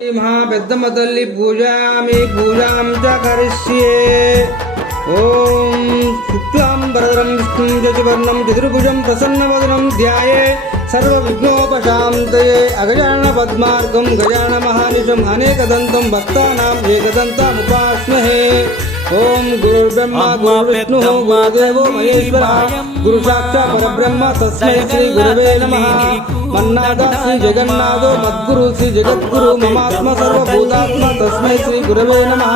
ಮಹಾಬೆದ್ದಮದಲ್ಲಿ पूजा ಪೂಜಾಂ ಚ ಕರಿಷ್ಯೆ ಓಂ ಶುಕ್ಲಾಂ ಭರದ್ರಂ ವಿಷ್ಣುಂ ಜಜುವರ್ಣಂ ಚತುರ್ಭುಜಂ ಪ್ರಸನ್ನವದನಂ ಧ್ಯಾಯೇ सर्वविघ्नोपशान्तये अगजान पद्मार्गं गजानमहानिशम् अनेकदन्तं भक्तानाम् एकदन्तमुपास्महे। ॐ गुरुर्ब्रह्मा गुरुर्विष्णुः गुरुदेवो महेश्वरः गुरुसाक्षात् परब्रह्म तस्मै श्रीगुरवे नमः। తస్మై శ్రీ జగన్నాథో మద్గురు శ్రీ జగద్గురు మమాత్మ సర్వభూతాత్మ తస్మై శ్రీ గురవే నమః.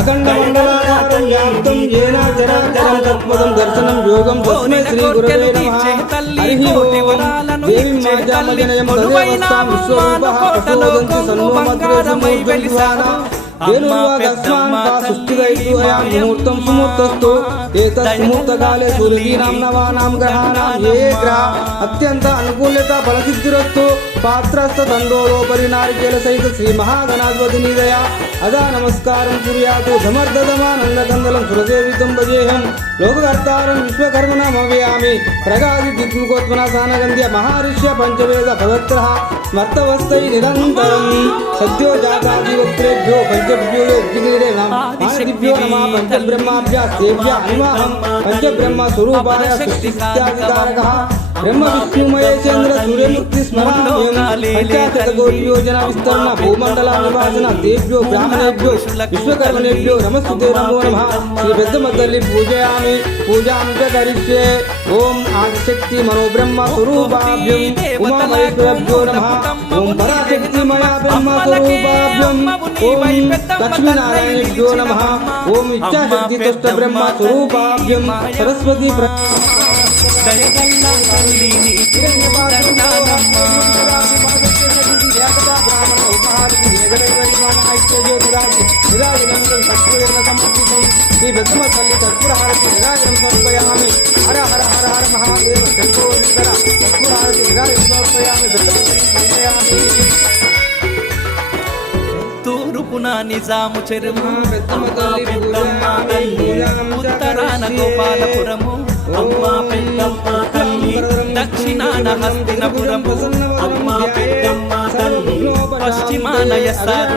అఖండ మండలాకారం వ్యాప్తం ఏన చరాచరం తత్పదం దర్శనం యోగం తస్మై శ్రీ గురవే నమః. హరి ఓం. దేవి మాజామజనయం తదేవస్తాం విశ్వరూపః ప్రచోదంతి సన్నో మద్రేశమూర్ధ్వవిద్వానా ముహూర్తం సూర్యదీనాం నవానాం గ్రహాణాం ఏ గ్రహ అత్యంత అనుకూల్యత ఫలసిద్ధిరస్తు పాత్రస్థ దండోలోపరి నారికేల సహిత శ్రీ మహాగణాధిపతి నిదయ అదా నమస్కారం కుర్యాతు సమర్థదమానందకందలం సురసేవితం భజేహం లోకకర్తారం విశ్వకర్మణమవ్యామి ప్రగాది దిగ్ముఖోత్మన సానగంధ్య మహారిష్య పంచవేద పవిత్ర స్మర్తవస్థై నిరంతరం సద్యో జాతాదివక్త్రేభ్యో పంచభ్యో पंच ब्रह्म स्वरूप शक्ति બ્રહ્મ વિષ્ણુમય ચંદ્ર સૂર્યમુક્તિ સ્મરામ્યમ પંચાશત ગોરી યોજના વિસ્તરના ભૂમંડલા નિવાસના દેવ્યો બ્રાહ્મણેભ્યો વિશ્વકર્મણેભ્યો નમસ્તુતે નમો નમઃ શ્રી વૈદ્યમદ્દલી પૂજયામિ પૂજામ ચ કરિષ્યે ઓમ આદિશક્તિ મનોબ્રહ્મ સ્વરૂપાભ્યમ ઉમામહેશ્વરભ્યો નમઃ ઓમ પરાશક્તિ મયા બ્રહ્મ સ્વરૂપાભ્યમ ઓમ લક્ષ્મીનારાયણેભ્યો નમઃ ઓમ इच्छाशक्ति तुष्ट ब्रह्म स्वरूपाभ्यम सरस्वती ఇచ్ఛాశక్తి తుష్ట బ్రహ్మ స్వరూపాభ్యం పెద్దమ్మ తల్లి నిరాజనం సమర్పయామి హర హర హర హర మహాదేవ నిరాజనం సమర్పయామి సమర్పయామి తూర్పున నిజాము చెరువు ఉత్తరాన గోపాలపురము అమ్మా పెద్దమ్మ తల్లి దక్షిణాన హస్తినపురము. అమ్మ పెద్దమ్మ తల్లి పశ్చిమాన యస్సారు